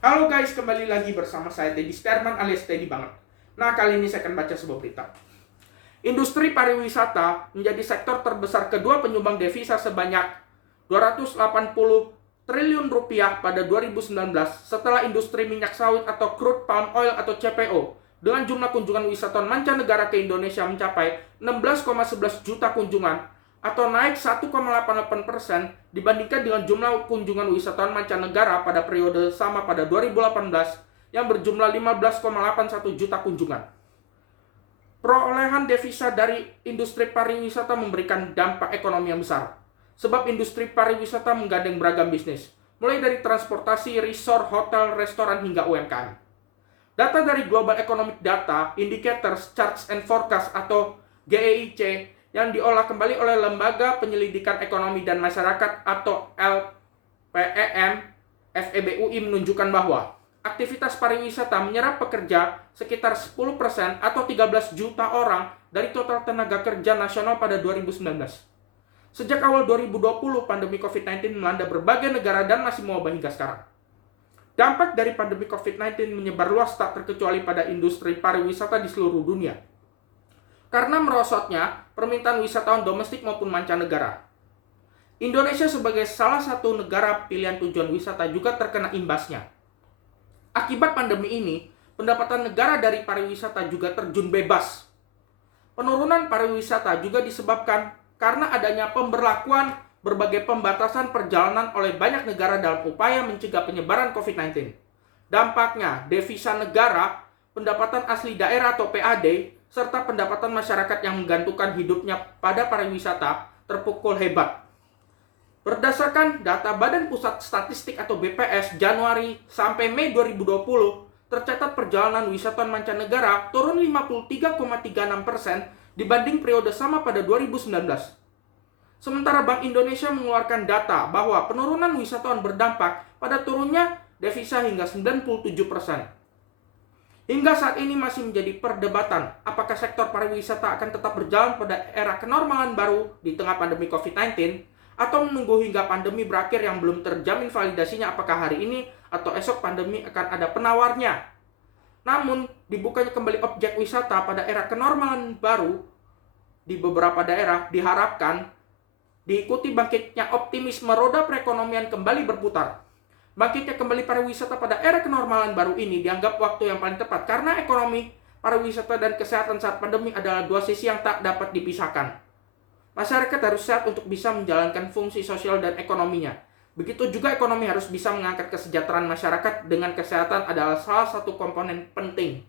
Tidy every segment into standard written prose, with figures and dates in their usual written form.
Halo guys, kembali lagi bersama saya Teddy Sterman alias Teddy banget. Nah, kali ini saya akan baca sebuah berita. Industri pariwisata menjadi sektor terbesar kedua penyumbang devisa sebanyak 280 triliun rupiah pada 2019 setelah industri minyak sawit atau crude palm oil atau CPO dengan jumlah kunjungan wisatawan mancanegara ke Indonesia mencapai 16,11 juta kunjungan atau naik 1,88% dibandingkan dengan jumlah kunjungan wisatawan mancanegara pada periode sama pada 2018 yang berjumlah 15,81 juta kunjungan. Perolehan devisa dari industri pariwisata memberikan dampak ekonomi yang besar. Sebab industri pariwisata menggandeng beragam bisnis, mulai dari transportasi, resort, hotel, restoran, hingga UMKM. Data dari Global Economic Data Indicators, Charts and Forecast atau GEIC yang diolah kembali oleh Lembaga Penyelidikan Ekonomi dan Masyarakat atau LPEM FEBUI menunjukkan bahwa aktivitas pariwisata menyerap pekerja sekitar 10% atau 13 juta orang dari total tenaga kerja nasional pada 2019. Sejak awal 2020, pandemi COVID-19 melanda berbagai negara dan masih mewabah hingga sekarang. Dampak dari pandemi COVID-19 menyebar luas tak terkecuali pada industri pariwisata di seluruh dunia. Karena merosotnya permintaan wisatawan domestik maupun mancanegara. Indonesia sebagai salah satu negara pilihan tujuan wisata juga terkena imbasnya. Akibat pandemi ini, pendapatan negara dari pariwisata juga terjun bebas. Penurunan pariwisata juga disebabkan karena adanya pemberlakuan berbagai pembatasan perjalanan oleh banyak negara dalam upaya mencegah penyebaran COVID-19. Dampaknya, devisa negara, pendapatan asli daerah atau PAD, serta pendapatan masyarakat yang menggantungkan hidupnya pada pariwisata terpukul hebat. Berdasarkan data Badan Pusat Statistik atau BPS Januari sampai Mei 2020, tercatat perjalanan wisatawan mancanegara turun 53,36% dibanding periode sama pada 2019. Sementara Bank Indonesia mengeluarkan data bahwa penurunan wisatawan berdampak pada turunnya devisa hingga 97%. Hingga saat ini masih menjadi perdebatan apakah sektor pariwisata akan tetap berjalan pada era kenormalan baru di tengah pandemi COVID-19 atau menunggu hingga pandemi berakhir yang belum terjamin validasinya apakah hari ini atau esok pandemi akan ada penawarnya. Namun, dibukanya kembali objek wisata pada era kenormalan baru di beberapa daerah diharapkan diikuti bangkitnya optimisme roda perekonomian kembali berputar. Bangkitnya kembali pariwisata pada era kenormalan baru ini dianggap waktu yang paling tepat karena ekonomi, pariwisata, dan kesehatan saat pandemi adalah dua sisi yang tak dapat dipisahkan. Masyarakat harus sehat untuk bisa menjalankan fungsi sosial dan ekonominya. Begitu juga ekonomi harus bisa mengangkat kesejahteraan masyarakat dengan kesehatan adalah salah satu komponen penting.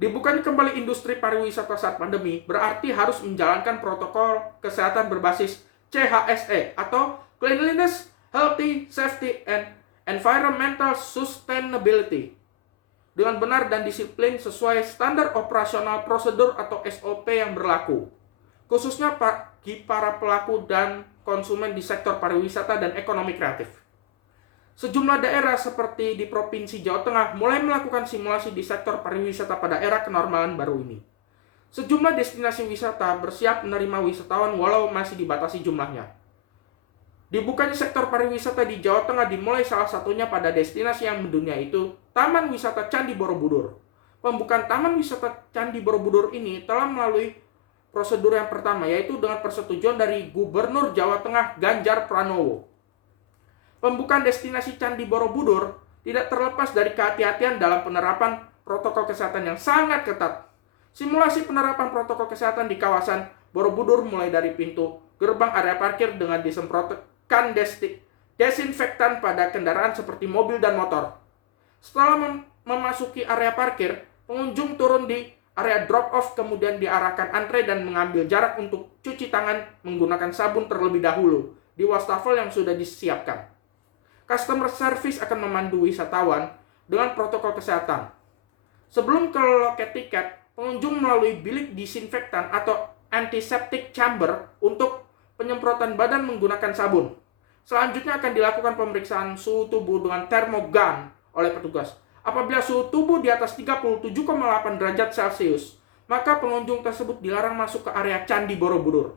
Dibukanya kembali industri pariwisata saat pandemi berarti harus menjalankan protokol kesehatan berbasis CHSE atau Cleanliness, Healthy, Safety, and Environmental Sustainability dengan benar dan disiplin sesuai standar operasional prosedur atau SOP yang berlaku, khususnya bagi para pelaku dan konsumen di sektor pariwisata dan ekonomi kreatif. Sejumlah daerah seperti di Provinsi Jawa Tengah mulai melakukan simulasi di sektor pariwisata pada era kenormalan baru ini. Sejumlah destinasi wisata bersiap menerima wisatawan walau masih dibatasi jumlahnya. Dibukanya sektor pariwisata di Jawa Tengah dimulai salah satunya pada destinasi yang mendunia itu Taman Wisata Candi Borobudur. Pembukaan Taman Wisata Candi Borobudur ini telah melalui prosedur yang pertama, yaitu dengan persetujuan dari Gubernur Jawa Tengah Ganjar Pranowo. Pembukaan destinasi Candi Borobudur tidak terlepas dari kehati-hatian dalam penerapan protokol kesehatan yang sangat ketat. Simulasi penerapan protokol kesehatan di kawasan Borobudur mulai dari pintu gerbang area parkir dengan disemprotkan desinfektan pada kendaraan seperti mobil dan motor. Setelah memasuki area parkir, pengunjung turun di area drop-off kemudian diarahkan antre dan mengambil jarak untuk cuci tangan menggunakan sabun terlebih dahulu di wastafel yang sudah disiapkan. Customer service akan memandu wisatawan dengan protokol kesehatan. Sebelum ke loket tiket, pengunjung melalui bilik disinfektan atau antiseptic chamber untuk penyemprotan badan menggunakan sabun. Selanjutnya akan dilakukan pemeriksaan suhu tubuh dengan termogun oleh petugas. Apabila suhu tubuh di atas 37,8 derajat Celcius, maka pengunjung tersebut dilarang masuk ke area Candi Borobudur.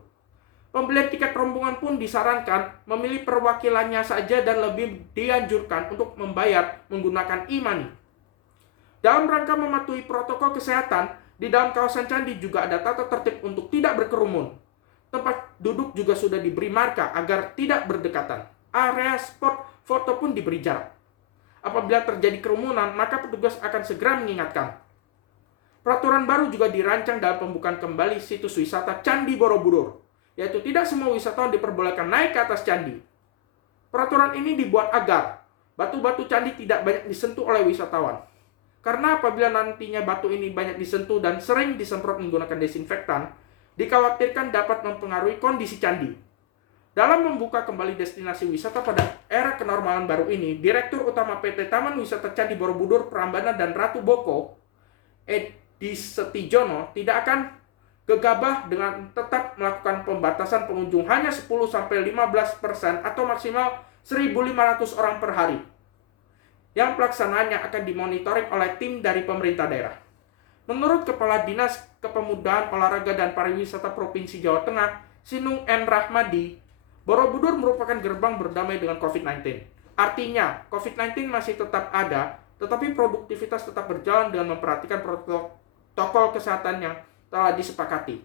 Pembelian tiket rombongan pun disarankan memilih perwakilannya saja dan lebih dianjurkan untuk membayar menggunakan e-money. Dalam rangka mematuhi protokol kesehatan, di dalam kawasan candi juga ada tata tertib untuk tidak berkerumun. Tempat duduk juga sudah diberi marka agar tidak berdekatan. Area spot foto pun diberi jarak. Apabila terjadi kerumunan, maka petugas akan segera mengingatkan. Peraturan baru juga dirancang dalam pembukaan kembali situs wisata Candi Borobudur, yaitu tidak semua wisatawan diperbolehkan naik ke atas candi. Peraturan ini dibuat agar batu-batu candi tidak banyak disentuh oleh wisatawan. Karena apabila nantinya batu ini banyak disentuh dan sering disemprot menggunakan desinfektan, dikhawatirkan dapat mempengaruhi kondisi candi. Dalam membuka kembali destinasi wisata pada era kenormalan baru ini, Direktur Utama PT Taman Wisata Candi Borobudur Prambanan dan Ratu Boko, Edi Setijono, tidak akan gegabah dengan tetap melakukan pembatasan pengunjung hanya 10-15% atau maksimal 1.500 orang per hari. Yang pelaksanaannya akan dimonitoring oleh tim dari pemerintah daerah. Menurut Kepala Dinas Kepemudaan, Olahraga, dan Pariwisata Provinsi Jawa Tengah, Sinung N. Rahmadi, Borobudur merupakan gerbang berdamai dengan COVID-19. Artinya, COVID-19 masih tetap ada, tetapi produktivitas tetap berjalan dengan memperhatikan protokol kesehatan yang telah disepakati.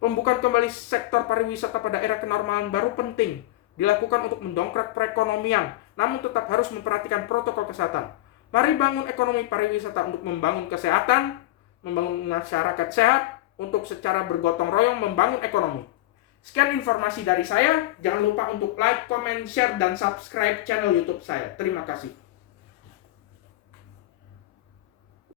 Pembukaan kembali sektor pariwisata pada era kenormalan baru penting dilakukan untuk mendongkrak perekonomian, namun tetap harus memperhatikan protokol kesehatan. Mari bangun ekonomi pariwisata untuk membangun kesehatan, membangun masyarakat sehat, untuk secara bergotong royong membangun ekonomi. Sekian informasi dari saya. Jangan lupa untuk like, comment, share, dan subscribe channel YouTube saya. Terima kasih.